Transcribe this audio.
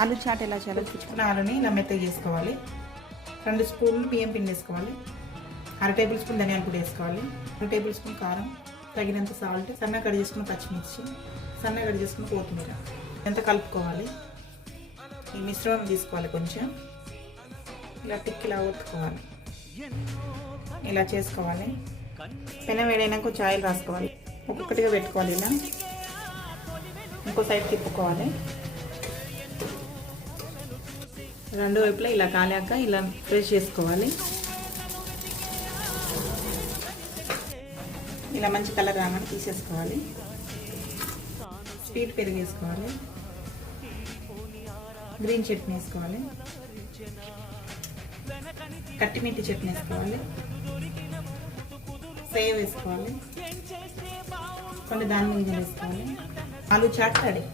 ఆలు చాట్ ఎలా చేయాలో చూస్తాను. ఆలుని ఇలా మెత్తగా చేసుకోవాలి. 2 స్పూన్లు బియ్యం పిండి వేసుకోవాలి. 1/2 టేబుల్ స్పూన్ ధనియాల పొడి వేసుకోవాలి. 1 టేబుల్ స్పూన్ కారం, తగినంత సాల్ట్, సన్నగా కట్ చేసుకున్న పచ్చిమిర్చి, సన్నగా కట్ చేసుకున్న కొత్తిమీర ఎంత కలుపుకోవాలి. ఈ మిశ్రమం తీసుకోవాలి. కొంచెం ఇలా టిక్కిలా ఒత్తుకోవాలి. ఇలా చేసుకోవాలి. పెనం వేడైనా కొంచెం ఆయిల్ రాసుకోవాలి. ఒక్కొక్కటిగా పెట్టుకోవాలి. ఇలా ఇంకో సైడ్ తిప్పుకోవాలి. 2 వైపులా ఇలా కాలాక ఇలా ప్రెస్ చేసుకోవాలి. ఇలా మంచి కలర్ రాగానే తీసేసుకోవాలి. స్వీట్ పెరుగు వేసుకోవాలి. గ్రీన్ చట్నీ వేసుకోవాలి. కట్టిమిట్టి చట్నీ వేసుకోవాలి. సేవ్ వేసుకోవాలి. కొన్ని దాని గింజలు వేసుకోవాలి. ఆలు చాట్ రెడీ.